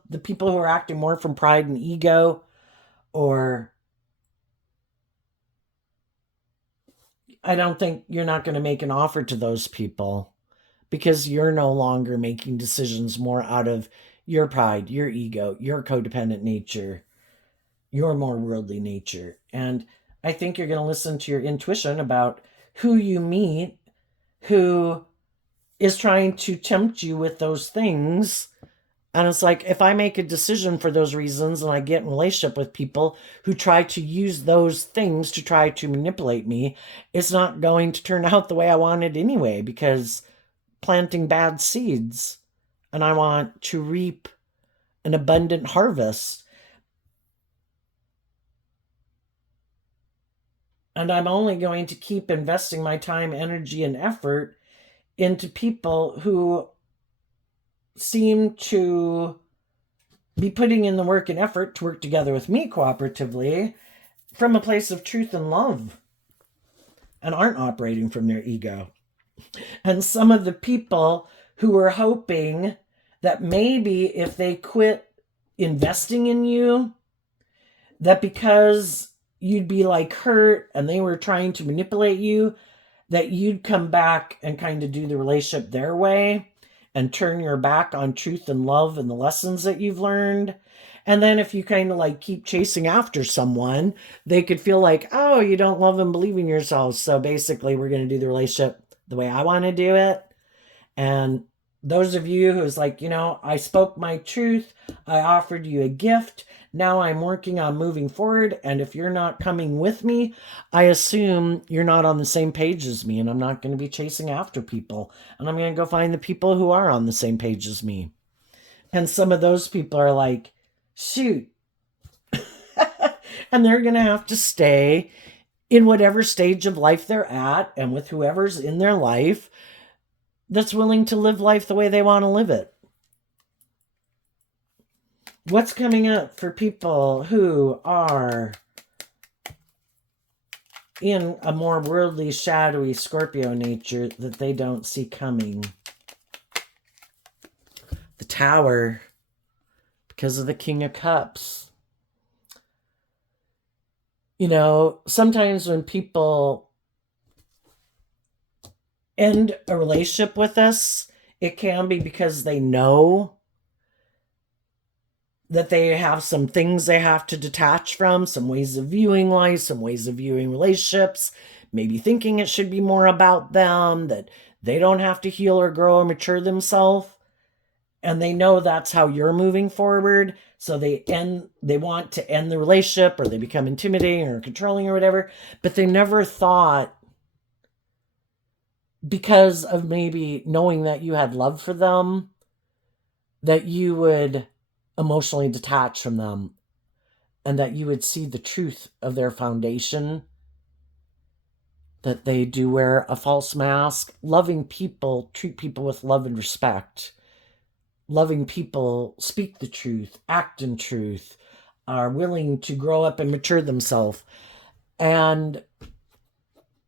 the people who are acting more from pride and ego, or I don't think you're not going to make an offer to those people because you're no longer making decisions more out of your pride, your ego, your codependent nature, your more worldly nature. And I think you're going to listen to your intuition about who you meet, who is trying to tempt you with those things. And it's like, if I make a decision for those reasons and I get in a relationship with people who try to use those things to try to manipulate me, it's not going to turn out the way I want it anyway, because planting bad seeds, and I want to reap an abundant harvest. And I'm only going to keep investing my time, energy, and effort into people who seem to be putting in the work and effort to work together with me cooperatively from a place of truth and love, and aren't operating from their ego. And some of the people who were hoping that maybe if they quit investing in you, that because you'd be like hurt and they were trying to manipulate you, that you'd come back and kind of do the relationship their way and turn your back on truth and love and the lessons that you've learned. And then if you kind of like keep chasing after someone, they could feel like, oh, you don't love and believe in yourself. So basically we're going to do the relationship the way I want to do it. And those of you who's like, I spoke my truth, I offered you a gift, now I'm working on moving forward, and if you're not coming with me, I assume you're not on the same page as me, and I'm not going to be chasing after people, and I'm going to go find the people who are on the same page as me. And some of those people are like, shoot. And they're going to have to stay in whatever stage of life they're at and with whoever's in their life that's willing to live life the way they want to live it. What's coming up for people who are in a more worldly, shadowy Scorpio nature that they don't see coming? The Tower, because of the King of Cups. Sometimes when people end a relationship with us, it can be because they know that they have some things they have to detach from, some ways of viewing life, some ways of viewing relationships, maybe thinking it should be more about them, that they don't have to heal or grow or mature themselves. and they know that's how you're moving forward. So they want to end the relationship, or they become intimidating or controlling or whatever, but they never thought, because of maybe knowing that you had love for them, that you would emotionally detach from them and that you would see the truth of their foundation, that they do wear a false mask. Loving people treat people with love and respect. Loving people speak the truth, act in truth, are willing to grow up and mature themselves. And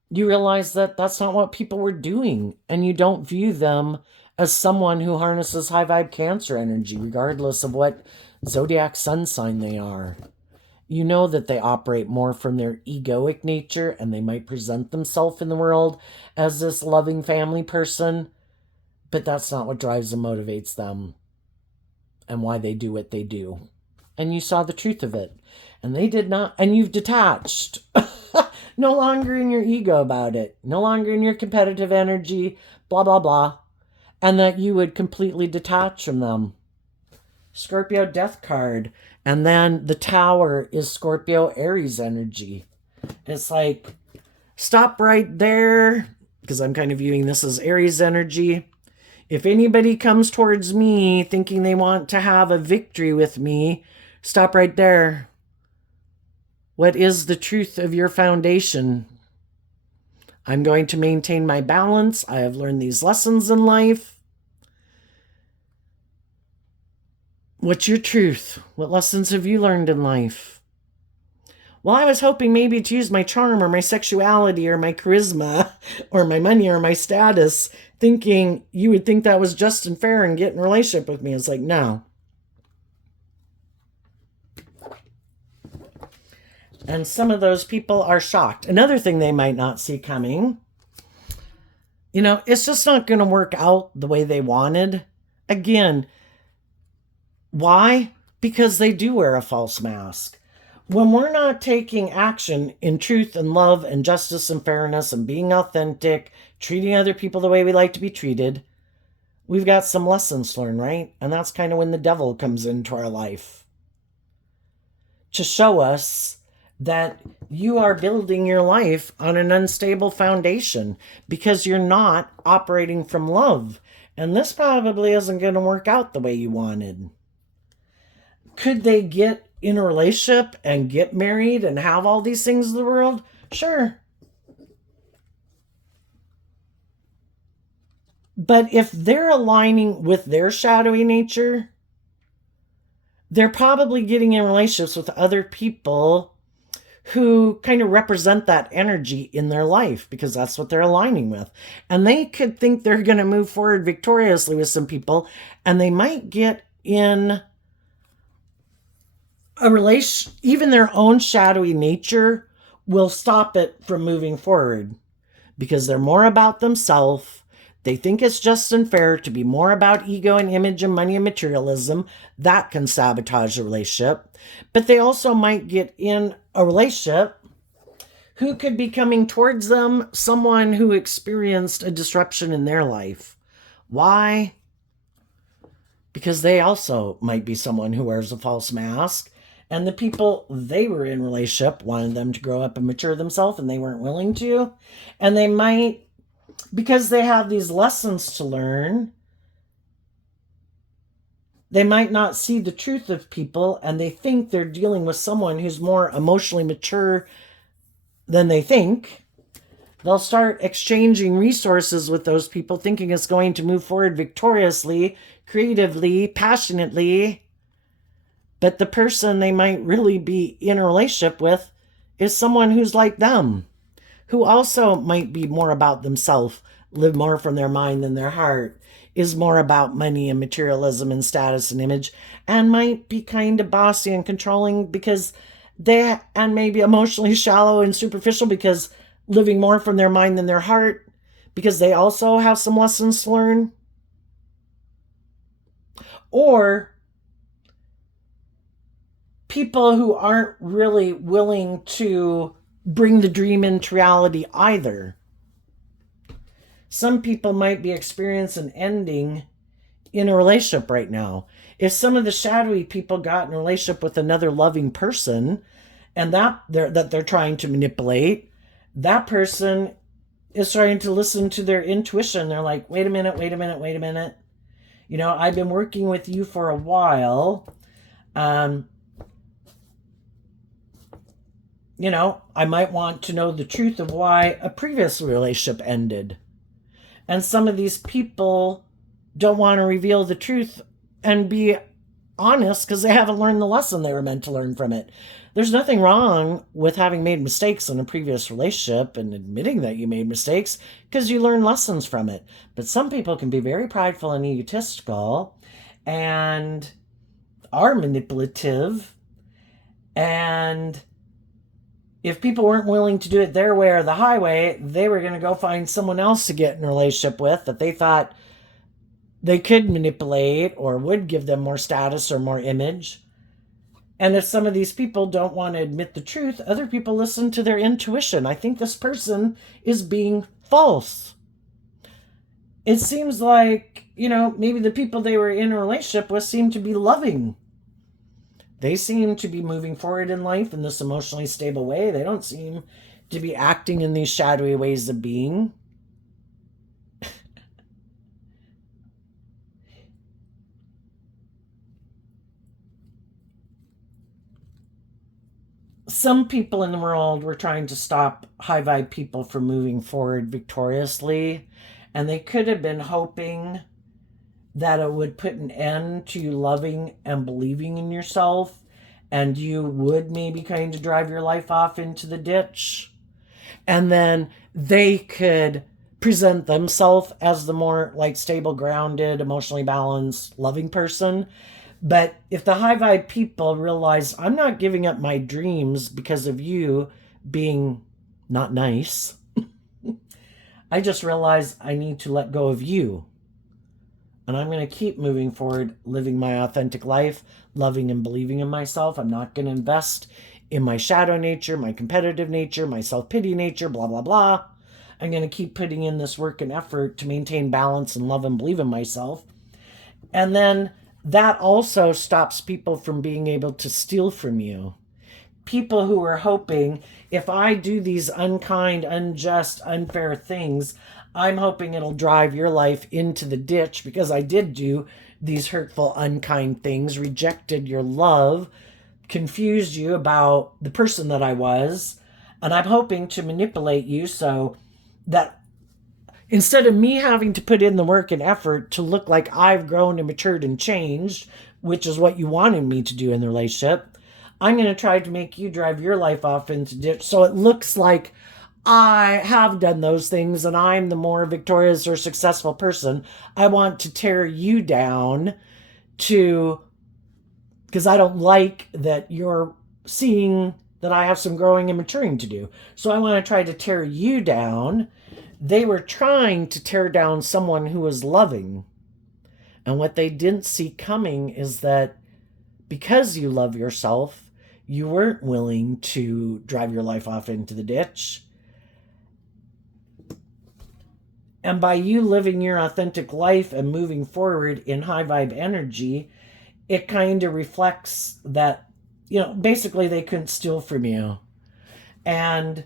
you realize that that's not what people were doing. And you don't view them as someone who harnesses high vibe Cancer energy, regardless of what zodiac sun sign they are. You know that they operate more from their egoic nature, and they might present themselves in the world as this loving family person, but that's not what drives and motivates them and why they do what they do. And you saw the truth of it. And they did not, and you've detached. No longer in your ego about it. No longer in your competitive energy, blah, blah, blah. And that you would completely detach from them. Scorpio death card. And then the tower is Scorpio Aries energy. It's like, stop right there, because I'm kind of viewing this as Aries energy. If anybody comes towards me thinking they want to have a victory with me, stop right there. What is the truth of your foundation? I'm going to maintain my balance. I have learned these lessons in life. What's your truth? What lessons have you learned in life? Well, I was hoping maybe to use my charm or my sexuality or my charisma or my money or my status, thinking you would think that was just and fair and get in a relationship with me. It's like, no. And some of those people are shocked. Another thing they might not see coming, it's just not going to work out the way they wanted. Again, why? Because they do wear a false mask. When we're not taking action in truth and love and justice and fairness and being authentic, treating other people the way we like to be treated, we've got some lessons to learn, right? And that's kind of when the devil comes into our life to show us that you are building your life on an unstable foundation because you're not operating from love. And this probably isn't going to work out the way you wanted. Could they get in a relationship and get married and have all these things in the world? Sure. But if they're aligning with their shadowy nature, they're probably getting in relationships with other people who kind of represent that energy in their life because that's what they're aligning with. And they could think they're going to move forward victoriously with some people, and they might get in a relation, even their own shadowy nature will stop it from moving forward because they're more about themselves. They think it's just and fair to be more about ego and image and money and materialism. That can sabotage a relationship. But they also might get in a relationship who could be coming towards them someone who experienced a disruption in their life. Why? Because they also might be someone who wears a false mask. And the people they were in relationship wanted them to grow up and mature themselves, and they weren't willing to. And they might, because they have these lessons to learn, they might not see the truth of people, and they think they're dealing with someone who's more emotionally mature than they think. They'll start exchanging resources with those people, thinking it's going to move forward victoriously, creatively, passionately. But the person they might really be in a relationship with is someone who's like them, who also might be more about themselves, live more from their mind than their heart, is more about money and materialism and status and image, and might be kind of bossy and controlling because and maybe emotionally shallow and superficial because living more from their mind than their heart, because they also have some lessons to learn. Or people who aren't really willing to bring the dream into reality either. Some people might be experiencing an ending in a relationship right now. If some of the shadowy people got in a relationship with another loving person and that they're trying to manipulate, that person is trying to listen to their intuition. They're like, wait a minute, wait a minute, wait a minute. I've been working with you for a while. Um, I might want to know the truth of why a previous relationship ended. And some of these people don't want to reveal the truth and be honest because they haven't learned the lesson they were meant to learn from it. There's nothing wrong with having made mistakes in a previous relationship and admitting that you made mistakes because you learn lessons from it. But some people can be very prideful and egotistical and are manipulative. And if people weren't willing to do it their way or the highway, they were going to go find someone else to get in a relationship with that they thought they could manipulate or would give them more status or more image. And if some of these people don't want to admit the truth, other people listen to their intuition. I think this person is being false. It seems like, maybe the people they were in a relationship with seem to be loving. They seem to be moving forward in life in this emotionally stable way. They don't seem to be acting in these shadowy ways of being. Some people in the world were trying to stop high vibe people from moving forward victoriously, and they could have been hoping that it would put an end to you loving and believing in yourself, and you would maybe kind of drive your life off into the ditch. And then they could present themselves as the more stable, grounded, emotionally balanced, loving person. But if the high vibe people realize I'm not giving up my dreams because of you being not nice, I just realize I need to let go of you. And I'm going to keep moving forward, living my authentic life, loving and believing in myself. I'm not going to invest in my shadow nature, my competitive nature, my self-pity nature, blah, blah, blah. I'm going to keep putting in this work and effort to maintain balance and love and believe in myself. And then that also stops people from being able to steal from you. People who are hoping, if I do these unkind, unjust, unfair things, I'm hoping it'll drive your life into the ditch because I did do these hurtful, unkind things, rejected your love, confused you about the person that I was, and I'm hoping to manipulate you so that instead of me having to put in the work and effort to look like I've grown and matured and changed, which is what you wanted me to do in the relationship, I'm going to try to make you drive your life off into the ditch so it looks like I have done those things and I'm the more victorious or successful person. I want to tear you down because I don't like that you're seeing that I have some growing and maturing to do. So I want to try to tear you down. They were trying to tear down someone who was loving. And what they didn't see coming is that because you love yourself, you weren't willing to drive your life off into the ditch. And by you living your authentic life and moving forward in high vibe energy, it kind of reflects that, basically they couldn't steal from you. And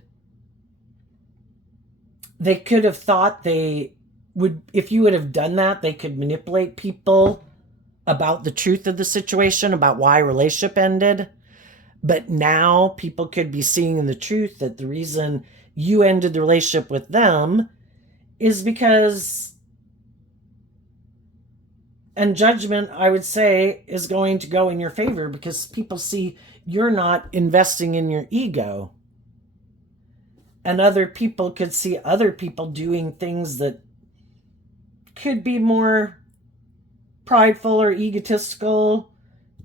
they could have thought they would, if you would have done that, they could manipulate people about the truth of the situation, about why a relationship ended. But now people could be seeing the truth that the reason you ended the relationship with them is because, and judgment, I would say, is going to go in your favor because people see you're not investing in your ego. And other people could see other people doing things that could be more prideful or egotistical.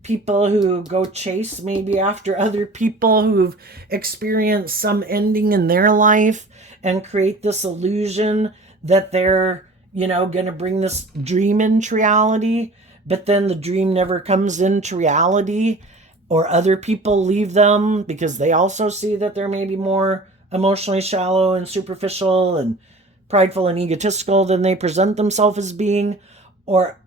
People who go chase maybe after other people who've experienced some ending in their life and create this illusion that they're, going to bring this dream into reality, but then the dream never comes into reality, or other people leave them because they also see that they're maybe more emotionally shallow and superficial and prideful and egotistical than they present themselves as being, or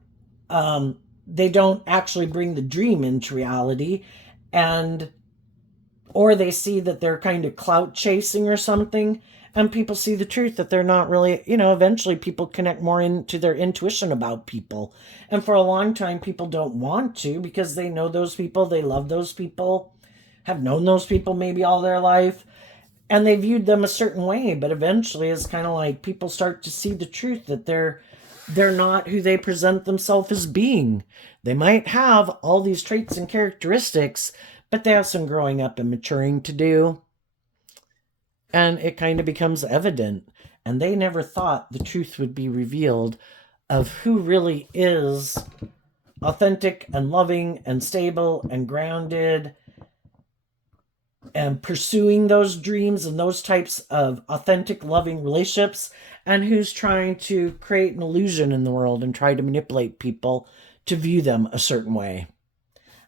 They don't actually bring the dream into reality, and or they see that they're kind of clout chasing or something, and people see the truth that they're not really, eventually people connect more into their intuition about people. And for a long time, people don't want to because they know those people, they love those people, have known those people maybe all their life, and they viewed them a certain way. But eventually, it's kind of like people start to see the truth that they're not who they present themselves as being. They might have all these traits and characteristics, but they have some growing up and maturing to do. And it kind of becomes evident. And they never thought the truth would be revealed of who really is authentic and loving and stable and grounded and pursuing those dreams and those types of authentic, loving relationships, and who's trying to create an illusion in the world and try to manipulate people to view them a certain way.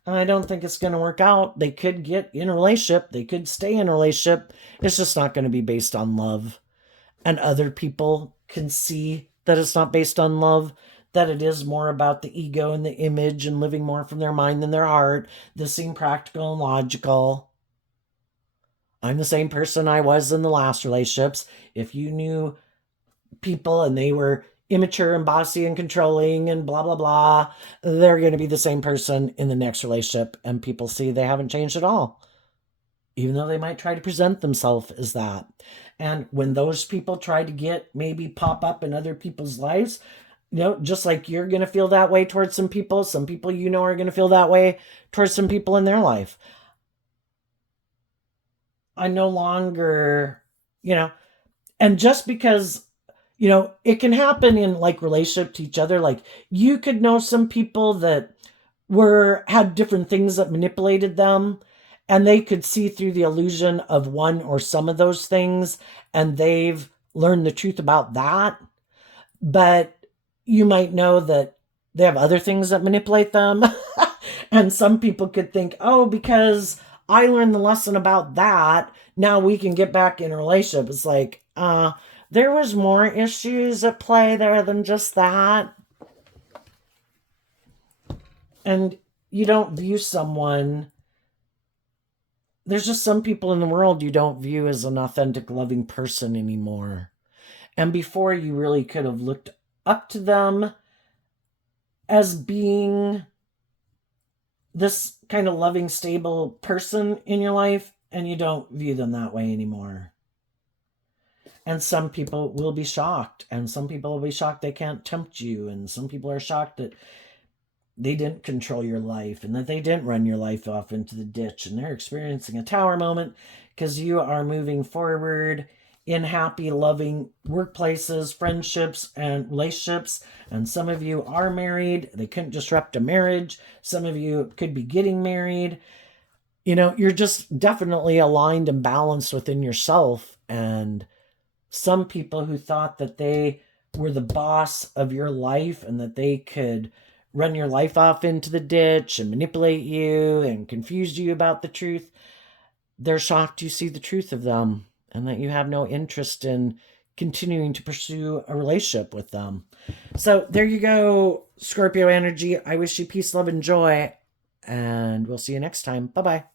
And I don't think it's going to work out. They could get in a relationship, they could stay in a relationship. It's just not going to be based on love. And other people can see that it's not based on love, that it is more about the ego and the image and living more from their mind than their heart. This seem practical and logical. I'm the same person I was in the last relationships. If you knew people and they were immature and bossy and controlling and blah, blah, blah, they're going to be the same person in the next relationship. And people see they haven't changed at all, even though they might try to present themselves as that. And when those people try to maybe pop up in other people's lives, just like you're going to feel that way towards some people are going to feel that way towards some people in their life. I no longer, and just because, it can happen in like relationship to each other. Like you could know some people that had different things that manipulated them, and they could see through the illusion of one or some of those things, and they've learned the truth about that. But you might know that they have other things that manipulate them. And some people could think, oh, because I learned the lesson about that, now we can get back in a relationship. It's like, there was more issues at play there than just that. And you don't view someone, there's just some people in the world you don't view as an authentic, loving person anymore. And before, you really could have looked up to them as being this kind of loving, stable person in your life, and you don't view them that way anymore. And some people will be shocked, and some people will be shocked they can't tempt you, and some people are shocked that they didn't control your life and that they didn't run your life off into the ditch, and they're experiencing a tower moment because you are moving forward in happy, loving workplaces, friendships, and relationships. And some of you are married. They couldn't disrupt a marriage. Some of you could be getting married. You're just definitely aligned and balanced within yourself. And some people who thought that they were the boss of your life and that they could run your life off into the ditch and manipulate you and confuse you about the truth, they're shocked you see the truth of them and that you have no interest in continuing to pursue a relationship with them. So there you go, Scorpio energy. I wish you peace, love, and joy, and we'll see you next time. Bye-bye.